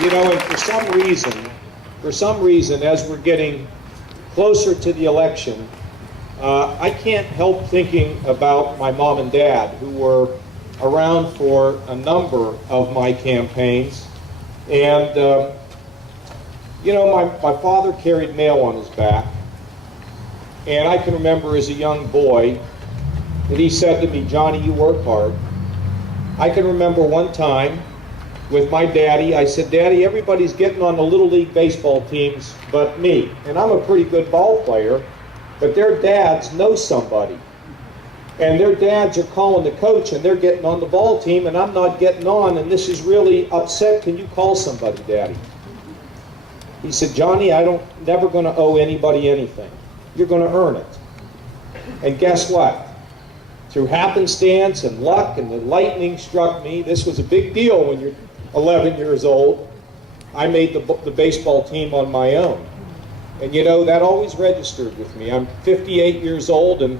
You know, and for some reason, as we're getting closer to the election, I can't help thinking about my mom and dad, who were around for a number of my campaigns. And, you know, my father carried mail on his back. And I can remember as a young boy that he said to me, "Johnny, you work hard." I can remember one time with my daddy, I said, "Daddy, everybody's getting on the Little League baseball teams but me. And I'm a pretty good ball player, but their dads know somebody. And their dads are calling the coach and they're getting on the ball team and I'm not getting on and this is really upset. Can you call somebody, Daddy?" He said, "Johnny, never going to owe anybody anything. You're going to earn it." And guess what? Through happenstance and luck, and the lightning struck me. This was a big deal when you're 11 years old. I made the baseball team on my own. And you know, that always registered with me. I'm 58 years old, and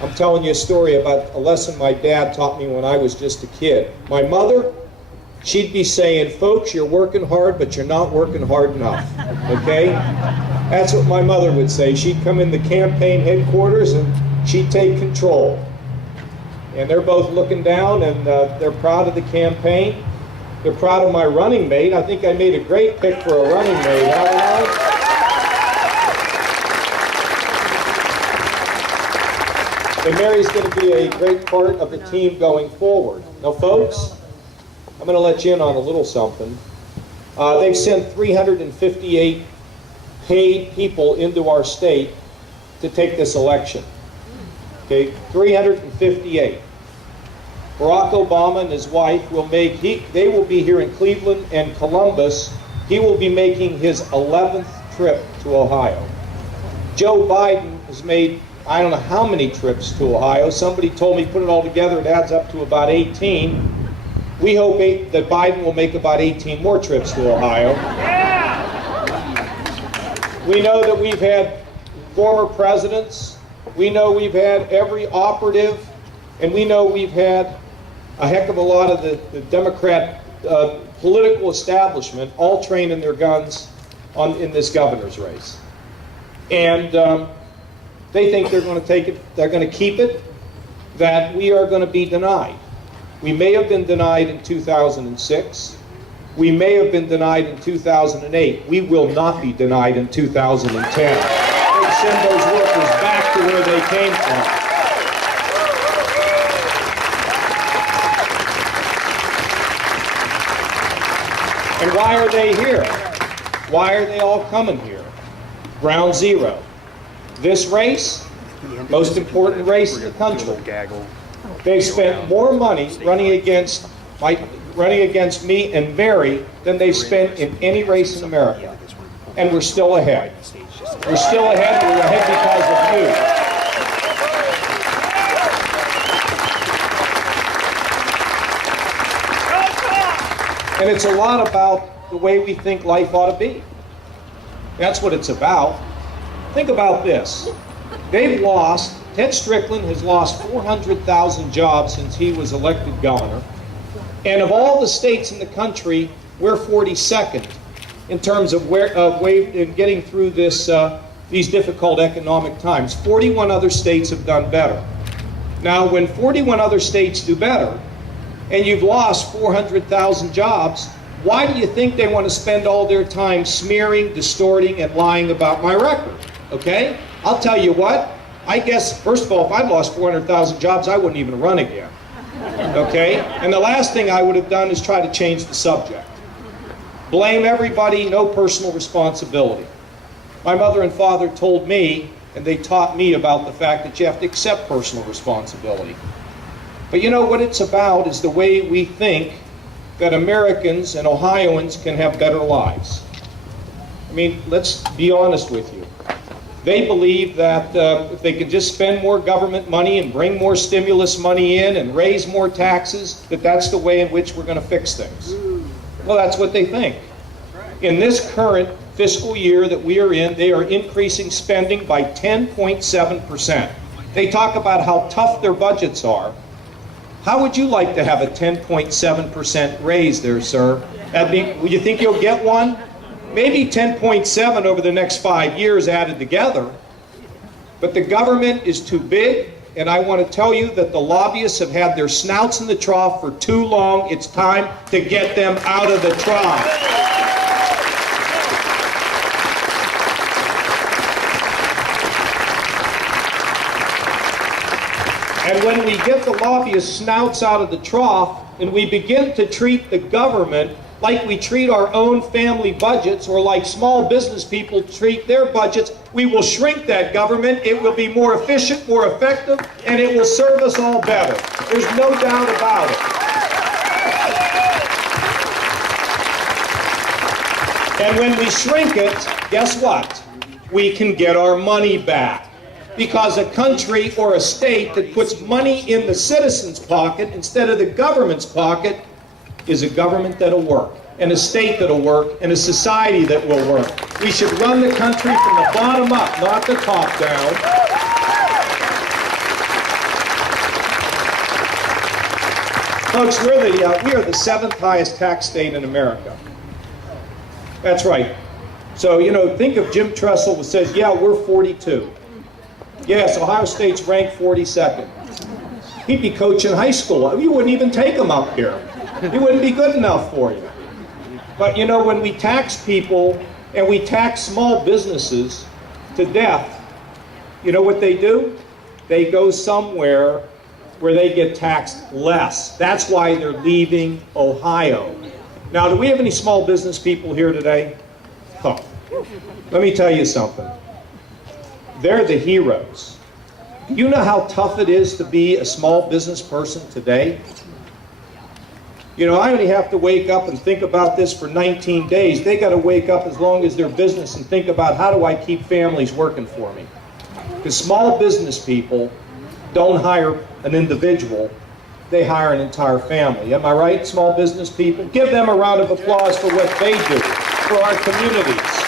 I'm telling you a story about a lesson my dad taught me when I was just a kid. My mother, she'd be saying, "Folks, you're working hard, but you're not working hard enough." Okay? That's what my mother would say. She'd come in the campaign headquarters and she'd take control. And they're both looking down and they're proud of the campaign. They're proud of my running mate. I think I made a great pick for a running mate. And Mary's going to be a great part of the team going forward. Now, folks, I'm going to let you in on a little something. They've sent 358 paid people into our state to take this election. Okay, 358. Barack Obama and his wife they will be here in Cleveland and Columbus. He will be making his 11th trip to Ohio. Joe Biden has made, I don't know how many trips to Ohio. Somebody told me, put it all together, it adds up to about 18. We hope that Biden will make about 18 more trips to Ohio. We know that we've had former presidents. We know we've had every operative, and we know we've had a heck of a lot of the Democrat political establishment all training their guns in this governor's race. And they think they're going to take it, they're going to keep it, that we are going to be denied. We may have been denied in 2006. We may have been denied in 2008. We will not be denied in 2010. They send those workers back to where they came from. And why are they here? Why are they all coming here? Ground zero. This race, most important race in the country. They've spent more money running against me and Mary than they've spent in any race in America. And we're still ahead. We're still ahead, and we're ahead because of you. And it's a lot about the way we think life ought to be. That's what it's about. Think about this. Ted Strickland has lost 400,000 jobs since he was elected governor. And of all the states in the country, we're 42nd in terms of getting through these difficult economic times. 41 other states have done better. Now, when 41 other states do better, and you've lost 400,000 jobs, why do you think they want to spend all their time smearing, distorting, and lying about my record? Okay? I'll tell you what. I guess, first of all, if I'd lost 400,000 jobs, I wouldn't even run again. Okay? And the last thing I would have done is try to change the subject. Blame everybody, no personal responsibility. My mother and father told me, and they taught me about the fact that you have to accept personal responsibility. But you know what it's about is the way we think that Americans and Ohioans can have better lives. I mean, let's be honest with you. They believe that if they could just spend more government money and bring more stimulus money in and raise more taxes, that that's the way in which we're going to fix things. Well, that's what they think. In this current fiscal year that we are in, they are increasing spending by 10.7%. They talk about how tough their budgets are. How would you like to have a 10.7% raise there, sir? Would you think you'll get one? Maybe 10.7 over the next 5 years added together. But the government is too big, and I want to tell you that the lobbyists have had their snouts in the trough for too long. It's time to get them out of the trough. And when we get the lobbyist snouts out of the trough and we begin to treat the government like we treat our own family budgets or like small business people treat their budgets, we will shrink that government. It will be more efficient, more effective, and it will serve us all better. There's no doubt about it. And when we shrink it, guess what? We can get our money back. Because a country or a state that puts money in the citizen's pocket instead of the government's pocket is a government that'll work, and a state that'll work, and a society that will work. We should run the country from the bottom up, not the top down. Folks, we are the 7th highest tax state in America. That's right. So, think of Jim Tressel who says, yeah, we're 42. Yes, Ohio State's ranked 42nd. He'd be coaching high school. You wouldn't even take him up here. He wouldn't be good enough for you. But when we tax people and we tax small businesses to death, you know what they do? They go somewhere where they get taxed less. That's why they're leaving Ohio. Now, do we have any small business people here today? Huh. Let me tell you something. They're the heroes. You know how tough it is to be a small business person today? I only have to wake up and think about this for 19 days. They got to wake up as long as their business and think about, how do I keep families working for me? Because small business people don't hire an individual, they hire an entire family. Am I right, small business people? Give them a round of applause for what they do for our communities.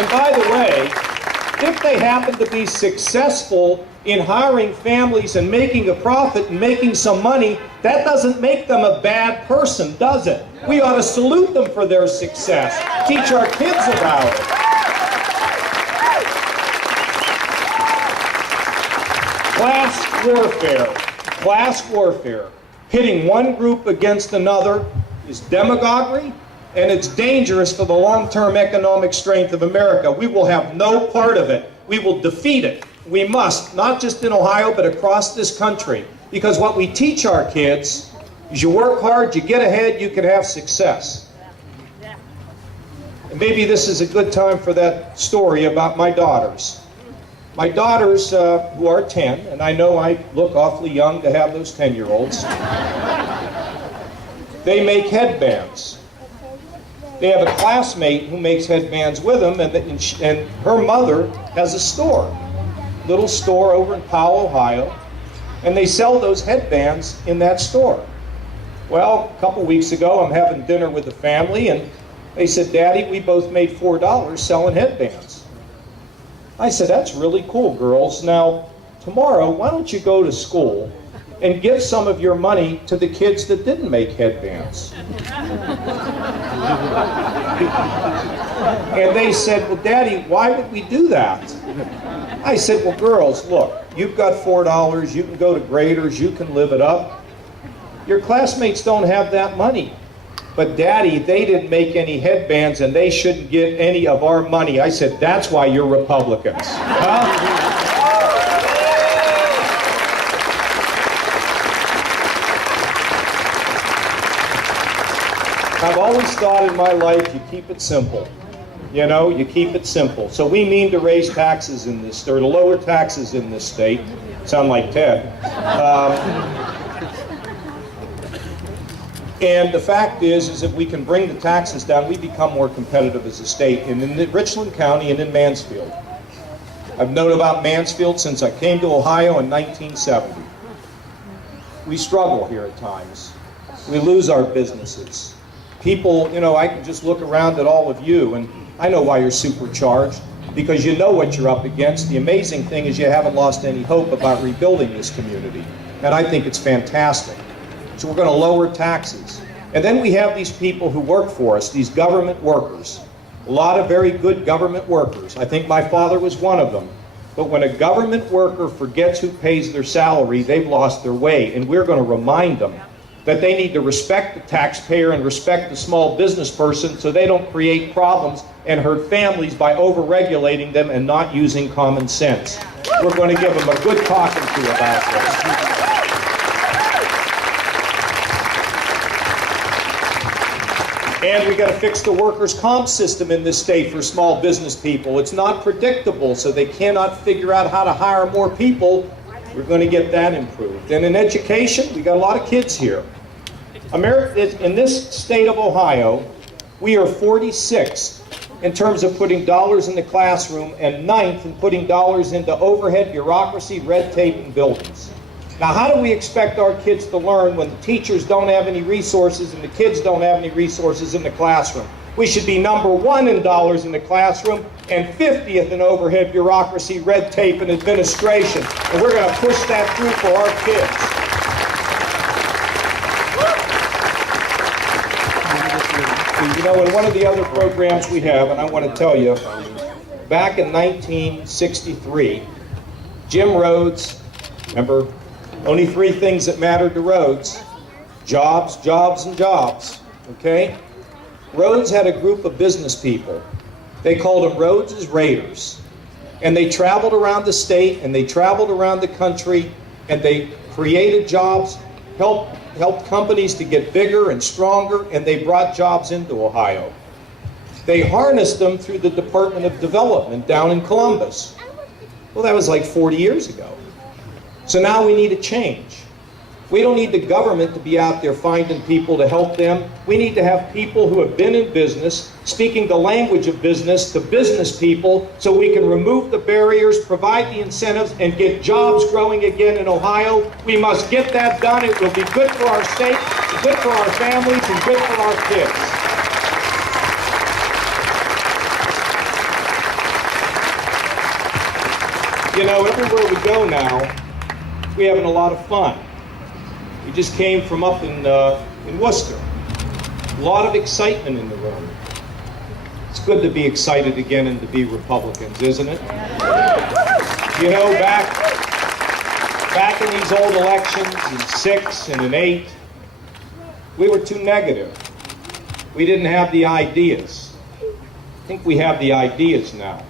And by the way, if they happen to be successful in hiring families and making a profit and making some money, that doesn't make them a bad person, does it? We ought to salute them for their success. Teach our kids about it. Class warfare. Class warfare. Pitting one group against another is demagoguery, and it's dangerous for the long-term economic strength of America. We will have no part of it. We will defeat it. We must, not just in Ohio, but across this country. Because what we teach our kids is you work hard, you get ahead, you can have success. And maybe this is a good time for that story about my daughters. My daughters, who are 10, and I know I look awfully young to have those 10-year-olds, they make headbands. They have a classmate who makes headbands with them, and her mother has a store, little store over in Powell, Ohio, and they sell those headbands in that store. Well, a couple weeks ago, I'm having dinner with the family, and they said, "Daddy, we both made $4 selling headbands." I said, "That's really cool, girls. Now, tomorrow, why don't you go to school and give some of your money to the kids that didn't make headbands?" And they said, "Well, Daddy, why would we do that?" I said, "Well, girls, look, you've got $4, you can go to Graders, you can live it up. Your classmates don't have that money. But Daddy, they didn't make any headbands and they shouldn't get any of our money." I said, "That's why you're Republicans." Huh? I've always thought in my life you keep it simple. You keep it simple. So we mean to raise taxes in this, or to lower taxes in this state. Sound like Ted. And the fact is if we can bring the taxes down, we become more competitive as a state. And in Richland County and in Mansfield. I've known about Mansfield since I came to Ohio in 1970. We struggle here at times. We lose our businesses. People, I can just look around at all of you, and I know why you're supercharged. because you know what you're up against. The amazing thing is you haven't lost any hope about rebuilding this community. And I think it's fantastic. So we're going to lower taxes. And then we have these people who work for us, these government workers. A lot of very good government workers. I think my father was one of them. But when a government worker forgets who pays their salary, they've lost their way. And we're going to remind them that they need to respect the taxpayer and respect the small business person so they don't create problems and hurt families by over-regulating them and not using common sense. We're going to give them a good talking to about this. And we got to fix the workers' comp system in this state for small business people. It's not predictable, so they cannot figure out how to hire more people. We're going to get that improved. And in education, we got a lot of kids here. In this state of Ohio, we are 46th in terms of putting dollars in the classroom and 9th in putting dollars into overhead, bureaucracy, red tape, and buildings. Now, how do we expect our kids to learn when the teachers don't have any resources and the kids don't have any resources in the classroom? We should be #1 in dollars in the classroom and 50th in overhead, bureaucracy, red tape, and administration. And we're going to push that through for our kids. You know, in one of the other programs we have, and I want to tell you, back in 1963, Jim Rhodes, remember, only 3 things that mattered to Rhodes: jobs, jobs, and jobs, okay? Rhodes had a group of business people. They called them Rhodes's Raiders. And they traveled around the state, and they traveled around the country, and they created jobs, helped companies to get bigger and stronger, and they brought jobs into Ohio. They harnessed them through the Department of Development down in Columbus. Well, that was like 40 years ago. So now we need a change. We don't need the government to be out there finding people to help them. We need to have people who have been in business, speaking the language of business to business people, so we can remove the barriers, provide the incentives, and get jobs growing again in Ohio. We must get that done. It will be good for our state, good for our families, and good for our kids. You know, everywhere we go now, we're having a lot of fun. We just came from up in Worcester. A lot of excitement in the room. It's good to be excited again and to be Republicans, isn't it? You know, back in these old elections, in 6 and in 8, we were too negative. We didn't have the ideas. I think we have the ideas now.